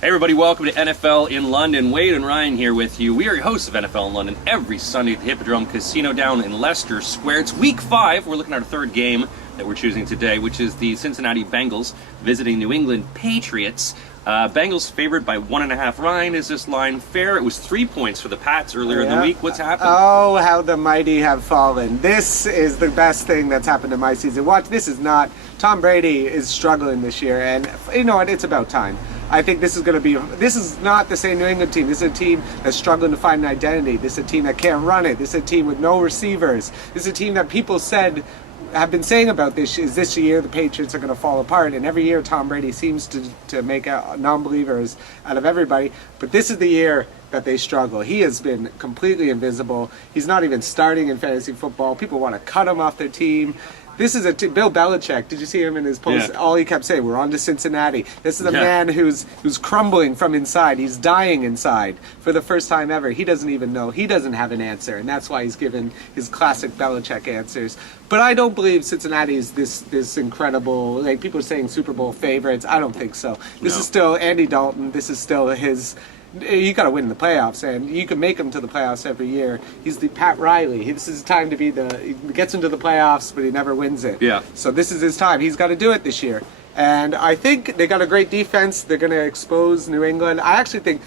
Hey everybody, welcome to NFL in London. Wade and Ryan here with you. We are your hosts of NFL in London every Sunday at the Hippodrome Casino down in Leicester Square. It's week 5. We're looking at our third game that we're choosing today, which is the Cincinnati Bengals visiting New England Patriots. Bengals favored by 1.5. Ryan, is this line fair? It was 3 points for the Pats earlier in the week. What's happened? Oh, how the mighty have fallen. This is the best thing that's happened in my season. Watch, this is not... Tom Brady is struggling this year, and you know what? It's about time. I think this is not the same New England team. This is a team that's struggling to find an identity. This is a team that can't run it. This is a team with no receivers. This is a team that people have been saying about this year the Patriots are going to fall apart, and every year Tom Brady seems to make non-believers out of everybody. But this is the year that they struggle. He has been completely invisible. He's not even starting in fantasy football. People want to cut him off their team. This is Bill Belichick. Did you see him in his post? Yeah. All he kept saying, we're on to Cincinnati. This is a man who's crumbling from inside. He's dying inside for the first time ever. He doesn't even know. He doesn't have an answer, and that's why he's given his classic Belichick answers. But I don't believe Cincinnati is this incredible, like people are saying Super Bowl favorites. I don't think so. This is still Andy Dalton. This is still his... You got to win the playoffs, and you can make him to the playoffs every year. He's the Pat Riley. This is his time to be he gets into the playoffs, but he never wins it. Yeah. So this is his time. He's got to do it this year. And I think they got a great defense. They're going to expose New England. I actually think,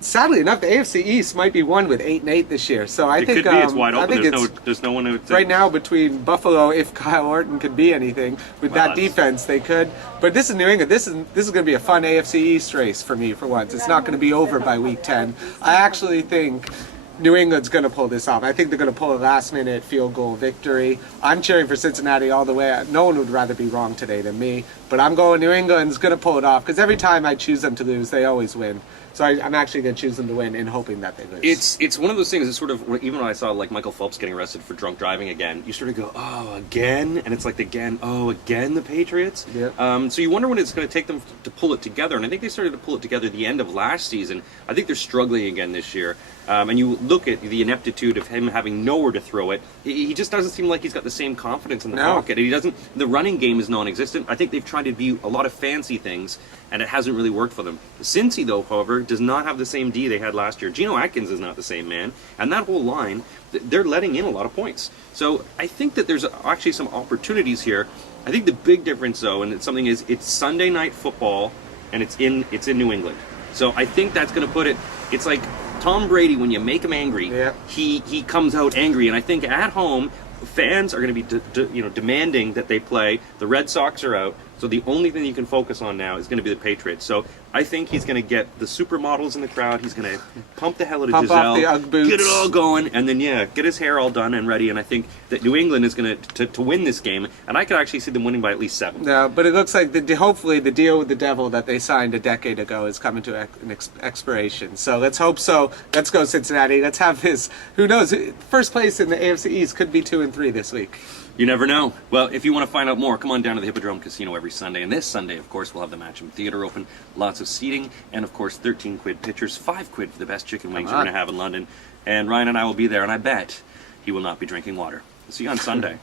sadly enough, the AFC East might be won with 8-8 this year. So I think it could be. It's wide open. There's no one who would right now between Buffalo. If Kyle Orton could be anything with that defense, they could. But this is New England. This is going to be a fun AFC East race for me for once. It's not going to be over by week 10. I actually think New England's going to pull this off. I think they're going to pull a last-minute field goal victory. I'm cheering for Cincinnati all the way. No one would rather be wrong today than me. But I'm going New England's going to pull it off because every time I choose them to lose, they always win. So I'm actually going to choose them to win in hoping that they lose. It's one of those things. It's sort of, even when I saw like Michael Phelps getting arrested for drunk driving again, you sort of go, oh, again? And it's like, again the Patriots? Yep. So you wonder when it's going to take them to pull it together. And I think they started to pull it together at the end of last season. I think they're struggling again this year. And you look at the ineptitude of him having nowhere to throw it. He just doesn't seem like he's got the same confidence in the pocket. The running game is non-existent. I think they've tried to do a lot of fancy things, and it hasn't really worked for them. Cincy, though, however, does not have the same D they had last year. Geno Atkins is not the same man, and that whole line, they're letting in a lot of points. So I think that there's actually some opportunities here. I think the big difference, though, and it's Sunday night football, and it's in New England. So I think that's going to put it. It's like Tom Brady, when you make him angry, he comes out angry, and I think at home, fans are going to be demanding that they play. The Red Sox are out, so the only thing you can focus on now is going to be the Patriots. So I think he's going to get the supermodels in the crowd. He's going to pump the hell out of Giselle, off the Ugg boots, get it all going, and then get his hair all done and ready. And I think that New England is going to win this game, and I could actually see them winning by at least 7. No, but it looks like hopefully the deal with the devil that they signed a decade ago is coming to an expiration. So let's hope so. Let's go Cincinnati. Let's have this. Who knows? First place in the AFC East could be 2-3 this week. You never know. Well, if you want to find out more, come on down to the Hippodrome Casino every Sunday. And this Sunday, of course, we'll have the Matchroom Theater open, lots of seating, and, of course, 13 quid pitchers, 5 quid for the best chicken wings you're going to have in London. And Ryan and I will be there, and I bet he will not be drinking water. See you on Sunday.